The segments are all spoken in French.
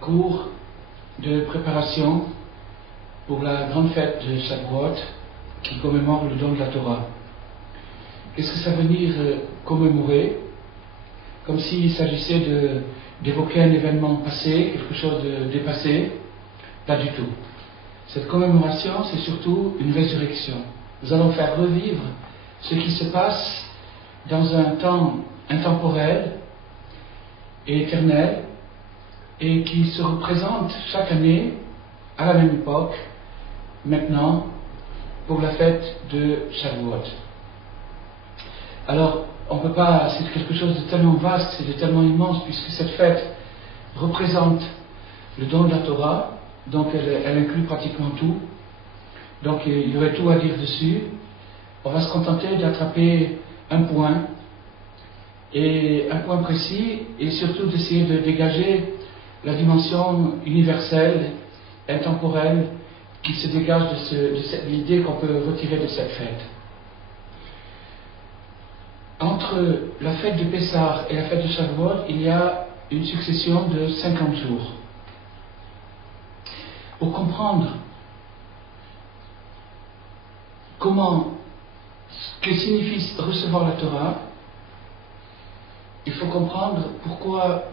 cours de préparation pour la grande fête de Shavuot qui commémore le don de la Torah. Qu'est-ce que ça veut dire commémorer? Comme s'il s'agissait d'évoquer un événement passé, quelque chose de dépassé? Pas du tout. Cette commémoration, c'est surtout une résurrection. Nous allons faire revivre ce qui se passe dans un temps intemporel et éternel et qui se représente chaque année à la même époque, maintenant, pour la fête de Shavuot. Alors, on ne peut pas, c'est quelque chose de tellement vaste, c'est de tellement immense, puisque cette fête représente le don de la Torah, donc elle inclut pratiquement tout. Donc il y aurait tout à dire dessus. On va se contenter d'attraper un point précis, et surtout d'essayer de dégager la universelle, intemporelle, qui se dégage de l'idée qu'on peut retirer de cette fête. Entre la fête de Pessah et la fête de Shavuot, il y a une succession de 50 jours. Pour comprendre ce que signifie recevoir la Torah, il faut comprendre pourquoi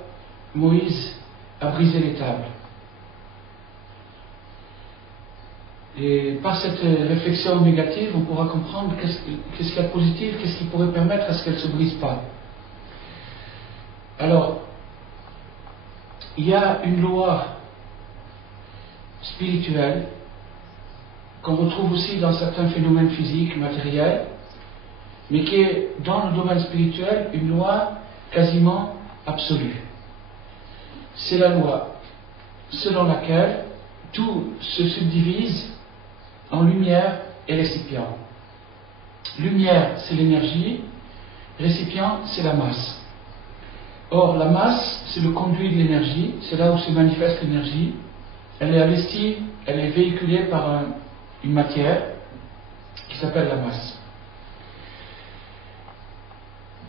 Moïse a brisé les tables. Et par cette réflexion négative, on pourra comprendre qu'est-ce qu'il y a de positif, qu'est-ce qui pourrait permettre à ce qu'elle ne se brise pas. Alors, il y a une loi spirituelle qu'on retrouve aussi dans certains phénomènes physiques, matériels, mais qui est dans le domaine spirituel une loi quasiment absolue. C'est la loi selon laquelle tout se subdivise en lumière et récipient. Lumière, c'est l'énergie, récipient, c'est la masse. Or, la masse, c'est le conduit de l'énergie, c'est là où se manifeste l'énergie. Elle est investie, elle est véhiculée par une matière qui s'appelle la masse.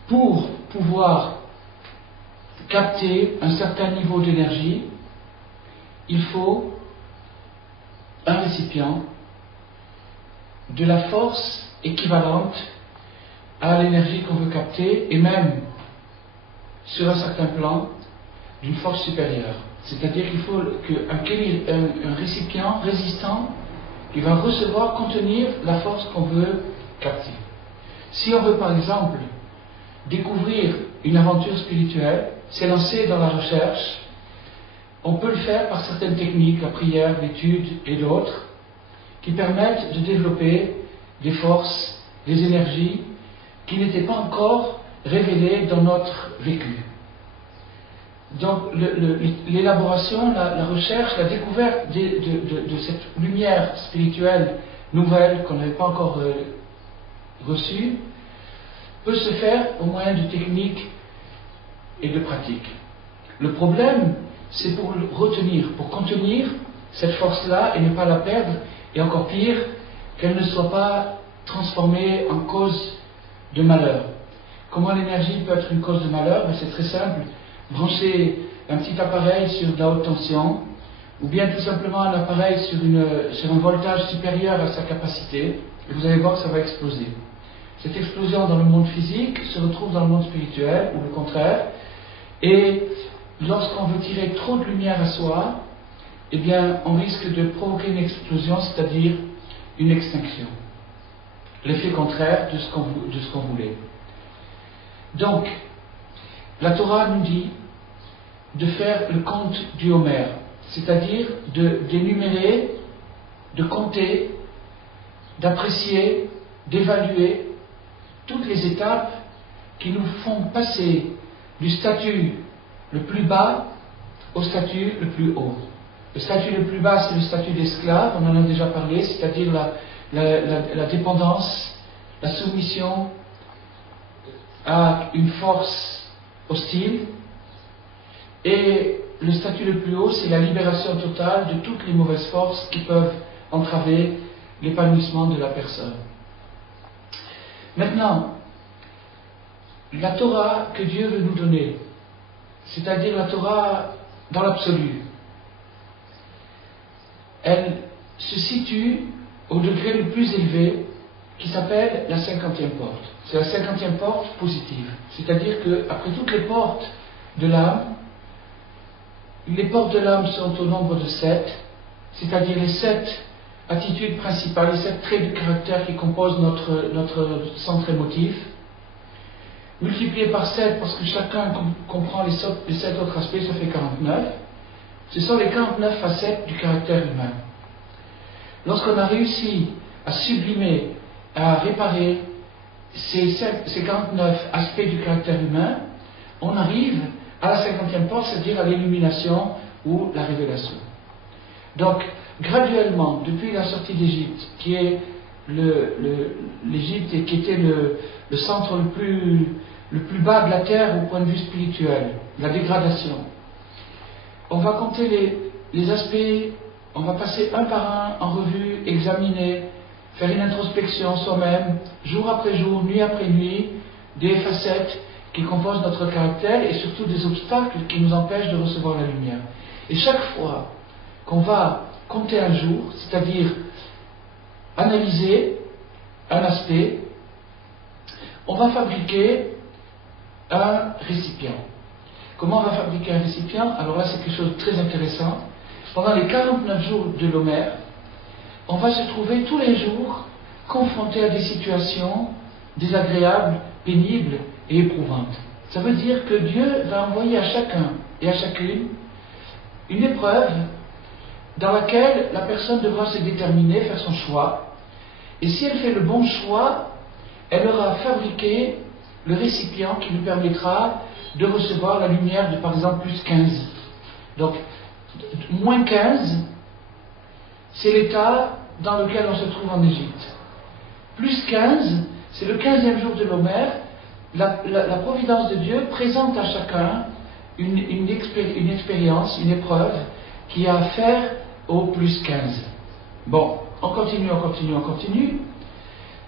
Pour pouvoir capter un certain niveau d'énergie, il faut un récipient de la force équivalente à l'énergie qu'on veut capter, et même sur un certain plan d'une force supérieure. C'est-à-dire qu'il faut un récipient résistant qui va contenir la force qu'on veut capter. Si on veut par exemple découvrir une aventure spirituelle, s'élancer dans la recherche, on peut le faire par certaines techniques, la prière, l'étude et d'autres, qui permettent de développer des forces, des énergies qui n'étaient pas encore révélées dans notre vécu. Donc l'élaboration, la recherche, la découverte de cette lumière spirituelle nouvelle qu'on n'avait pas encore reçue peut se faire au moyen de techniques et de pratiques. Le problème, c'est pour le retenir, pour contenir cette force-là et ne pas la perdre, et encore pire, qu'elle ne soit pas transformée en cause de malheur. Comment l'énergie peut être une cause de malheur? C'est très simple. Brancher un petit appareil sur de la haute tension, ou bien tout simplement un appareil sur un voltage supérieur à sa capacité, et vous allez voir que ça va exploser. Cette explosion dans le monde physique se retrouve dans le monde spirituel, ou le contraire, et lorsqu'on veut tirer trop de lumière à soi, eh bien, on risque de provoquer une explosion, c'est-à-dire une extinction. L'effet contraire de ce qu'on voulait. Donc, la Torah nous dit de faire le compte du Homère, c'est-à-dire d'énumérer, de compter, d'apprécier, d'évaluer toutes les étapes qui nous font passer du statut le plus bas au statut le plus haut. Le statut le plus bas, c'est le statut d'esclave, on en a déjà parlé, c'est-à-dire la dépendance, la soumission à une force hostile. Et le statut le plus haut, c'est la libération totale de toutes les mauvaises forces qui peuvent entraver l'épanouissement de la personne. Maintenant, la Torah que Dieu veut nous donner, c'est-à-dire la Torah dans l'absolu, elle se situe au degré le plus élevé qui s'appelle la 50e porte. C'est la 50e porte positive. C'est-à-dire qu'après toutes les portes de l'âme sont au nombre de 7, c'est-à-dire les 7 attitudes principales, les 7 traits de caractère qui composent notre centre émotif, multiplié par 7 parce que chacun comprend les 7 autres aspects, ça fait 49. Ce sont les 49 facettes du caractère humain. Lorsqu'on a réussi à sublimer, à réparer ces 49 aspects du caractère humain, on arrive à la 50e porte, c'est-à-dire à l'illumination ou la révélation. Donc, graduellement, depuis la sortie d'Égypte, qui est l'Égypte et qui était le centre le plus bas de la terre au point de vue spirituel, la dégradation, on va compter les aspects, on va passer un par un en revue, examiner, faire une introspection soi-même, jour après jour, nuit après nuit, des facettes qui composent notre caractère et surtout des obstacles qui nous empêchent de recevoir la lumière. Et chaque fois qu'on va compter un jour, c'est-à-dire analyser un aspect, on va fabriquer un récipient. Comment on va fabriquer un récipient? Alors là, c'est quelque chose de très intéressant. Pendant les 49 jours de l'Homère, on va se trouver tous les jours confronté à des situations désagréables, pénibles et éprouvantes. Ça veut dire que Dieu va envoyer à chacun et à chacune une épreuve dans laquelle la personne devra se déterminer, faire son choix. Et si elle fait le bon choix, elle aura fabriqué le récipient qui lui permettra de recevoir la lumière de, par exemple, plus 15. Donc, moins 15, c'est l'état dans lequel on se trouve en Égypte. Plus 15, c'est le 15e jour de l'Homère. La providence de Dieu présente à chacun une expérience, une épreuve qui a à faire au plus 15. Bon, on continue.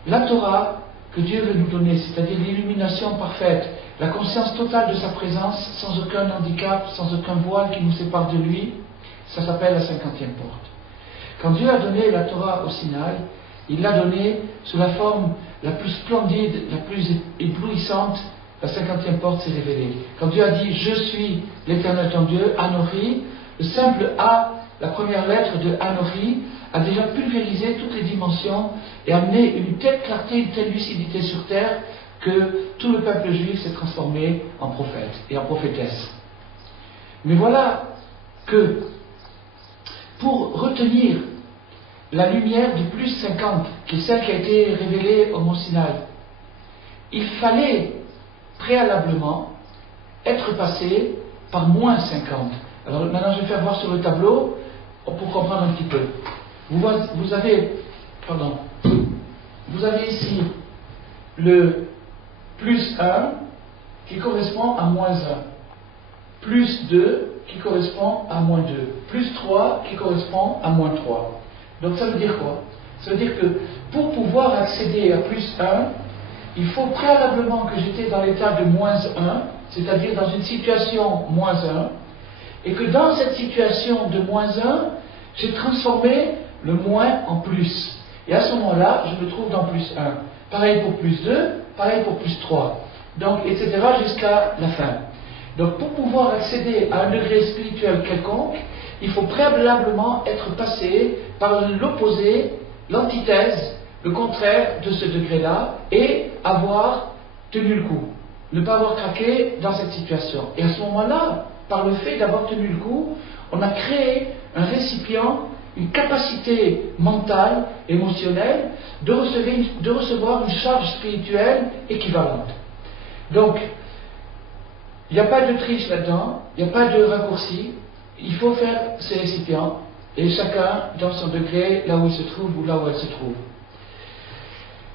La Torah que Dieu veut nous donner, c'est-à-dire l'illumination parfaite, la conscience totale de sa présence, sans aucun handicap, sans aucun voile qui nous sépare de lui, ça s'appelle la 50e porte. Quand Dieu a donné la Torah au Sinaï, il l'a donnée sous la forme la plus splendide, la plus éblouissante. La 50e porte s'est révélée. Quand Dieu a dit « Je suis l'Éternel ton Dieu », Anori, le simple A, la première lettre de Anori, a déjà pulvérisé toutes les dimensions et amené une telle clarté, une telle lucidité sur terre que tout le peuple juif s'est transformé en prophète et en prophétesse. Mais voilà que pour retenir la lumière de plus 50, qui est celle qui a été révélée au mont Sinaï, il fallait préalablement être passé par moins 50. Alors maintenant je vais faire voir sur le tableau pour comprendre un petit peu. Vous avez ici le plus 1 qui correspond à moins 1, plus 2 qui correspond à moins 2, plus 3 qui correspond à moins 3. Donc ça veut dire quoi? Ça veut dire que pour pouvoir accéder à plus 1, il faut préalablement que j'étais dans l'état de moins 1, c'est-à-dire dans une situation moins 1, et que dans cette situation de moins 1, j'ai transformé le moins en plus. Et à ce moment-là, je me trouve dans plus 1. Pareil pour plus 2, pareil pour plus 3. Donc, etc. jusqu'à la fin. Donc, pour pouvoir accéder à un degré spirituel quelconque, il faut préalablement être passé par l'opposé, l'antithèse, le contraire de ce degré-là, et avoir tenu le coup. Ne pas avoir craqué dans cette situation. Et à ce moment-là, par le fait d'avoir tenu le coup, on a créé un récipient, une capacité mentale, émotionnelle, de recevoir une charge spirituelle équivalente. Donc, il n'y a pas de triche là-dedans, il n'y a pas de raccourci, il faut faire ces récipients, et chacun dans son degré, là où il se trouve ou là où elle se trouve.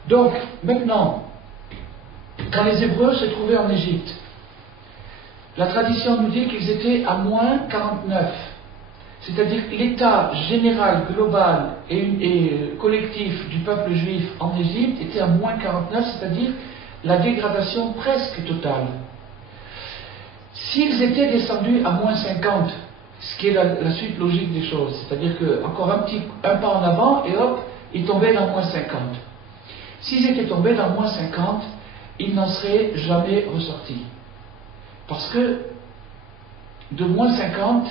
Donc, maintenant, quand les Hébreux se trouvaient en Égypte, la tradition nous dit qu'ils étaient à moins 49. C'est-à-dire que l'état général, global et collectif du peuple juif en Égypte était à moins 49, c'est-à-dire la dégradation presque totale. S'ils étaient descendus à moins 50, ce qui est la suite logique des choses. C'est-à-dire qu'encore un pas en avant, et hop, ils tombaient dans moins 50. S'ils étaient tombés dans moins 50, ils n'en seraient jamais ressortis. Parce que de moins 50,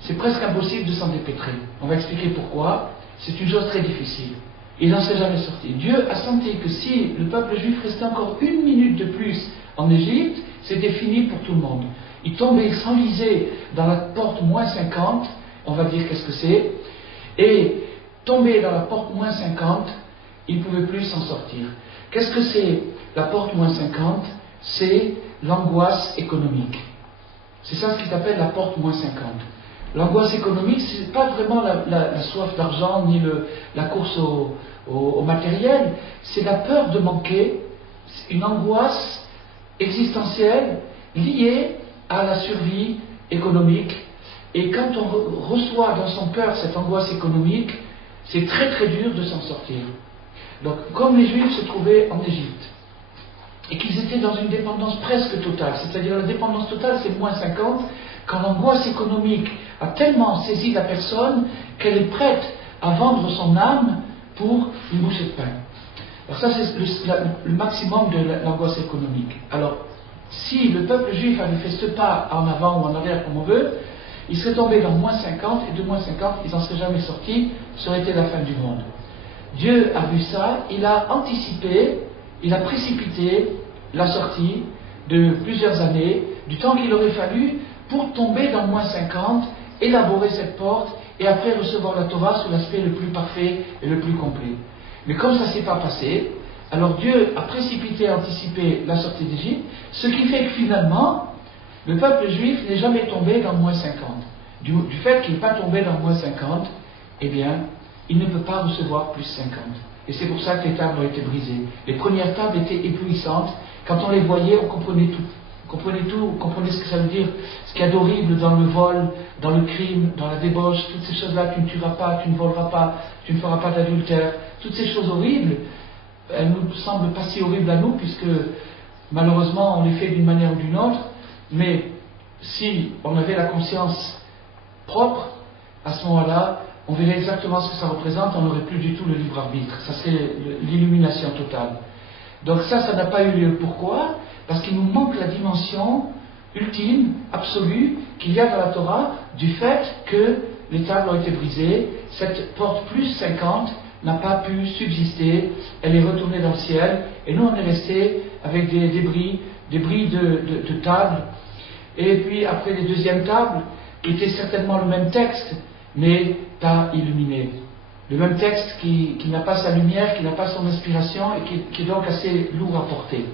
c'est presque impossible de s'en dépêtrer. On va expliquer pourquoi. C'est une chose très difficile. Ils n'en seraient jamais sortis. Dieu a senti que si le peuple juif restait encore une minute de plus en Égypte, c'était fini pour tout le monde. Ils tombaient, ils s'enlisaient dans la porte moins 50, on va dire qu'est-ce que c'est, et tomber dans la porte moins 50, ils ne pouvaient plus s'en sortir. Qu'est-ce que c'est la porte moins 50? C'est l'angoisse économique. C'est ça ce qui s'appelle la porte moins 50. L'angoisse économique, ce n'est pas vraiment la soif d'argent ni la course au matériel, c'est la peur de manquer, une angoisse existentielle liée à la survie économique. Et quand on reçoit dans son cœur cette angoisse économique, c'est très très dur de s'en sortir. Donc, comme les Juifs se trouvaient en Égypte, et qu'ils étaient dans une dépendance presque totale, c'est-à-dire la dépendance totale c'est moins 50, quand l'angoisse économique a tellement saisi la personne qu'elle est prête à vendre son âme pour une bouchée de pain. Alors ça c'est le maximum de l'angoisse économique. Alors, si le peuple juif avait fait ce pas en avant ou en arrière comme on veut, il serait tombé dans moins 50, et de moins 50, ils n'en seraient jamais sortis, ça aurait été la fin du monde. Dieu a vu ça, il a anticipé, il a précipité la sortie de plusieurs années, du temps qu'il aurait fallu pour tomber dans moins 50, élaborer cette porte, et après recevoir la Torah sous l'aspect le plus parfait et le plus complet. Mais comme ça ne s'est pas passé, alors Dieu a précipité, anticipé la sortie d'Égypte, ce qui fait que finalement, le peuple juif n'est jamais tombé dans moins 50. Du fait qu'il n'est pas tombé dans moins 50, eh bien, il ne peut pas recevoir plus 50. Et c'est pour ça que les tables ont été brisées. Les premières tables étaient éblouissantes. Quand on les voyait, on comprenait tout. On comprenait ce que ça veut dire, ce qu'il y a d'horrible dans le vol, dans le crime, dans la débauche, toutes ces choses-là, tu ne tueras pas, tu ne voleras pas, tu ne feras pas d'adultère, toutes ces choses horribles, elles ne nous semblent pas si horribles à nous, puisque malheureusement on les fait d'une manière ou d'une autre, mais si on avait la conscience propre, à ce moment-là, on verrait exactement ce que ça représente, on n'aurait plus du tout le libre arbitre, ça serait l'illumination totale. Donc ça n'a pas eu lieu. Pourquoi? Parce qu'il nous manque la dimension ultime, absolue, qu'il y a dans la Torah, du fait que les tables ont été brisées, cette porte plus 50 n'a pas pu subsister, elle est retournée dans le ciel, et nous on est resté avec des débris de tables, et puis après les deuxièmes tables, qui étaient certainement le même texte, mais pas illuminé. Le même texte qui n'a pas sa lumière, qui n'a pas son inspiration, et qui est donc assez lourd à porter.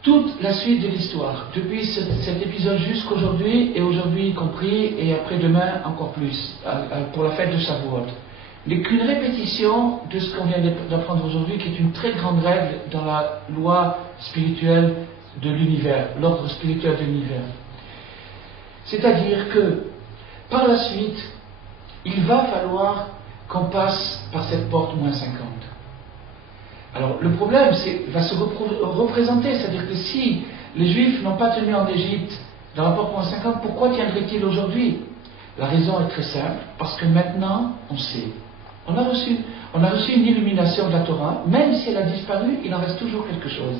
Toute la suite de l'histoire, depuis cet épisode jusqu'aujourd'hui, et aujourd'hui y compris, et après-demain encore plus, pour la fête de Shavuot, n'est qu'une répétition de ce qu'on vient d'apprendre aujourd'hui, qui est une très grande règle dans la loi spirituelle de l'univers, l'ordre spirituel de l'univers. C'est-à-dire que, par la suite, il va falloir qu'on passe par cette porte moins 50. Alors, le problème va se représenter, c'est-à-dire que si les Juifs n'ont pas tenu en Égypte dans la porte moins 50, pourquoi tiendraient-ils aujourd'hui? La raison est très simple, parce que maintenant, on sait. On a reçu une illumination de la Torah, même si elle a disparu, il en reste toujours quelque chose.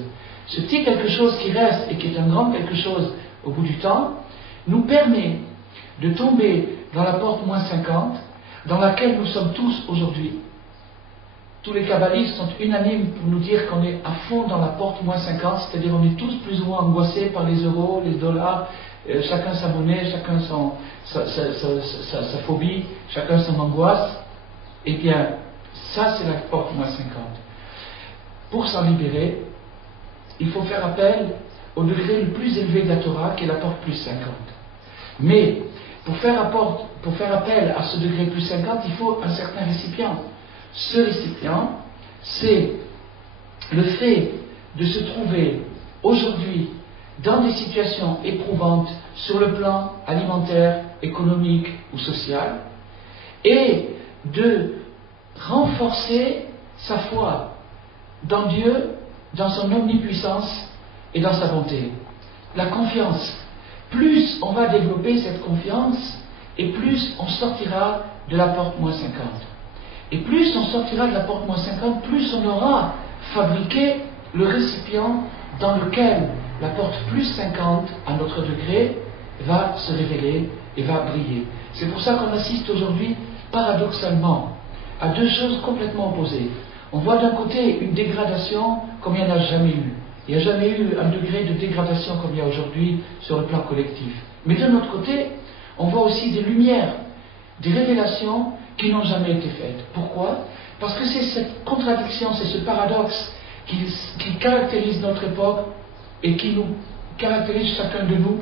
Ce petit quelque chose qui reste, et qui est un grand quelque chose au bout du temps, nous permet de tomber dans la porte moins 50, dans laquelle nous sommes tous aujourd'hui. Tous les kabbalistes sont unanimes pour nous dire qu'on est à fond dans la porte moins 50, c'est-à-dire on est tous plus ou moins angoissés par les euros, les dollars, chacun sa monnaie, chacun sa phobie, chacun son angoisse. Eh bien, ça c'est la porte moins 50. Pour s'en libérer, il faut faire appel au degré le plus élevé de la Torah, qui est la porte plus 50. Mais, pour faire appel à ce degré plus 50, il faut un certain récipient. Ce récipient, c'est le fait de se trouver aujourd'hui dans des situations éprouvantes sur le plan alimentaire, économique ou social, et de renforcer sa foi dans Dieu, dans son omnipuissance et dans sa bonté. La confiance plus on va développer cette confiance, et plus on sortira de la porte moins 50. Et plus on sortira de la porte moins 50, plus on aura fabriqué le récipient dans lequel la porte plus 50, à notre degré, va se révéler et va briller. C'est pour ça qu'on assiste aujourd'hui, paradoxalement, à deux choses complètement opposées. On voit d'un côté une dégradation comme il n'y en a jamais eu. Il n'y a jamais eu un degré de dégradation comme il y a aujourd'hui sur le plan collectif. Mais d'un autre côté, on voit aussi des lumières, des révélations qui n'ont jamais été faites. Pourquoi? Parce que c'est cette contradiction, c'est ce paradoxe qui caractérise notre époque et qui nous caractérise chacun de nous.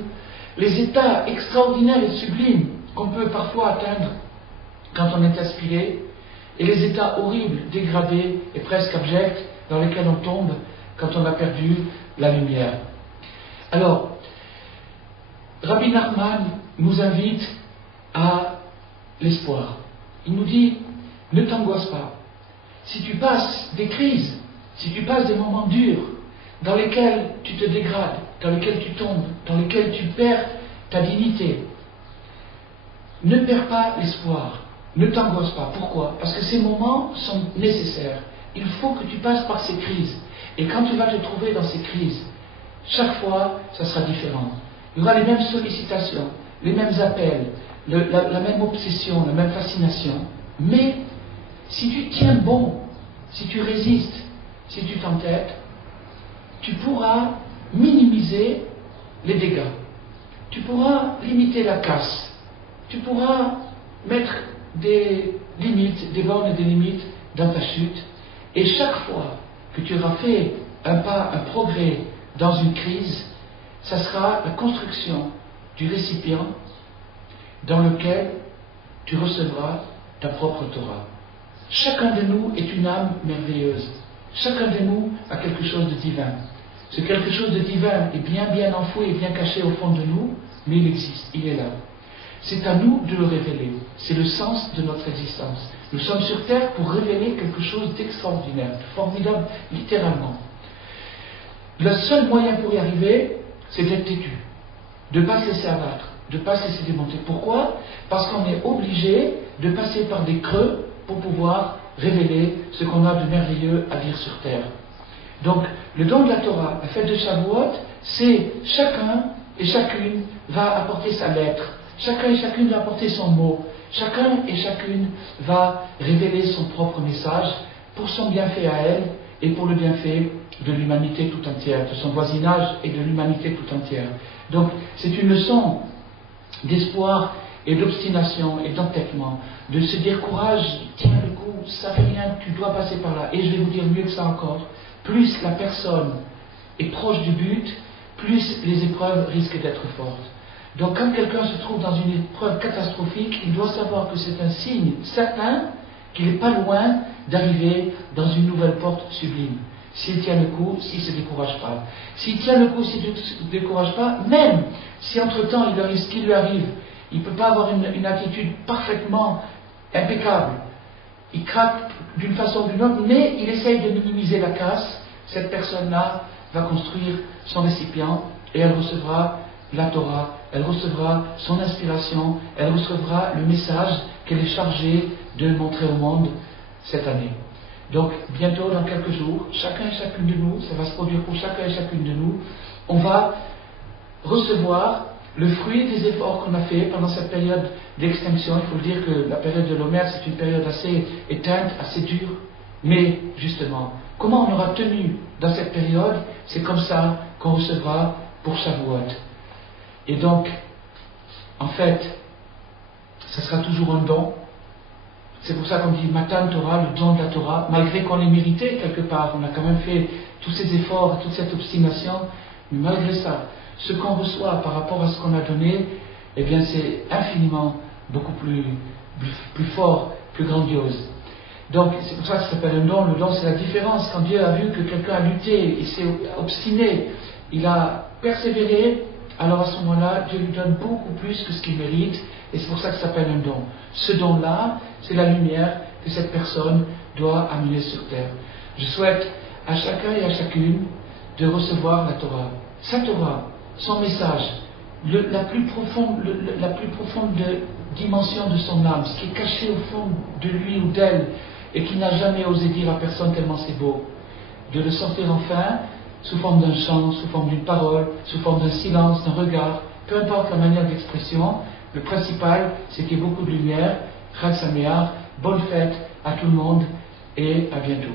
Les états extraordinaires et sublimes qu'on peut parfois atteindre quand on est inspiré, et les états horribles, dégradés et presque abjects dans lesquels on tombe quand on a perdu la lumière. Alors, Rabbi Nachman nous invite à l'espoir. Il nous dit, ne t'angoisse pas. Si tu passes des crises, si tu passes des moments durs, dans lesquels tu te dégrades, dans lesquels tu tombes, dans lesquels tu perds ta dignité, ne perds pas l'espoir. Ne t'angoisse pas. Pourquoi? Parce que ces moments sont nécessaires. Il faut que tu passes par ces crises. Et quand tu vas te trouver dans ces crises, chaque fois, ça sera différent. Il y aura les mêmes sollicitations, les mêmes appels, la même obsession, la même fascination. Mais si tu tiens bon, si tu résistes, si tu t'entêtes, tu pourras minimiser les dégâts. Tu pourras limiter la casse. Tu pourras mettre des limites, des bornes et des limites dans ta chute. Et chaque fois que tu auras fait un pas, un progrès dans une crise, ça sera la construction du récipient dans lequel tu recevras ta propre Torah. Chacun de nous est une âme merveilleuse. Chacun de nous a quelque chose de divin. Ce quelque chose de divin est bien enfoui et bien caché au fond de nous, mais il existe, il est là. C'est à nous de le révéler. C'est le sens de notre existence. Nous sommes sur terre pour révéler quelque chose d'extraordinaire, de formidable, littéralement. Le seul moyen pour y arriver, c'est d'être têtu, de ne pas se laisser abattre, de ne pas se laisser démonter. Pourquoi? Parce qu'on est obligé de passer par des creux pour pouvoir révéler ce qu'on a de merveilleux à dire sur terre. Donc, le don de la Torah, la fête de Shavuot, c'est chacun et chacune va apporter sa lettre. Chacun et chacune va apporter son mot. Chacun et chacune va révéler son propre message pour son bienfait à elle et pour le bienfait de l'humanité tout entière, de son voisinage et de l'humanité tout entière. Donc, c'est une leçon d'espoir et d'obstination et d'entêtement, de se dire courage, tiens le coup, ça fait rien, tu dois passer par là. Et je vais vous dire mieux que ça encore, plus la personne est proche du but, plus les épreuves risquent d'être fortes. Donc quand quelqu'un se trouve dans une épreuve catastrophique, il doit savoir que c'est un signe certain qu'il n'est pas loin d'arriver dans une nouvelle porte sublime. S'il tient le coup, s'il ne se décourage pas. S'il tient le coup, s'il ne se décourage pas, même si entre-temps il arrive ce qui lui arrive, il ne peut pas avoir une attitude parfaitement impeccable. Il craque d'une façon ou d'une autre, mais il essaye de minimiser la casse. Cette personne-là va construire son récipient et elle recevra la Torah, elle recevra son inspiration, elle recevra le message qu'elle est chargée de montrer au monde cette année. Donc, bientôt, dans quelques jours, chacun et chacune de nous, ça va se produire pour chacun et chacune de nous, on va recevoir le fruit des efforts qu'on a fait pendant cette période d'extinction. Il faut dire que la période de l'Homère, c'est une période assez éteinte, assez dure. Mais, justement, comment on aura tenu dans cette période, c'est comme ça qu'on recevra pour Shavuot. Et donc, en fait, ça sera toujours un don. C'est pour ça qu'on dit Matan Torah, le don de la Torah, malgré qu'on l'ait mérité quelque part. On a quand même fait tous ces efforts, toute cette obstination, mais malgré ça, ce qu'on reçoit par rapport à ce qu'on a donné, eh bien c'est infiniment beaucoup plus fort, plus grandiose. Donc c'est pour ça que ça s'appelle un don. Le don, c'est la différence. Quand Dieu a vu que quelqu'un a lutté, il s'est obstiné, il a persévéré, alors à ce moment-là, Dieu lui donne beaucoup plus que ce qu'il mérite, et c'est pour ça que ça s'appelle un don. Ce don-là, c'est la lumière que cette personne doit amener sur terre. Je souhaite à chacun et à chacune de recevoir la Torah. Sa Torah, son message, la plus profonde dimension de son âme, ce qui est caché au fond de lui ou d'elle et qui n'a jamais osé dire à personne tellement c'est beau, de le sortir enfin sous forme d'un chant, sous forme d'une parole, sous forme d'un silence, d'un regard, peu importe la manière d'expression, le principal c'est qu'il y ait beaucoup de lumière. Chag Sameach, bonne fête à tout le monde et à bientôt.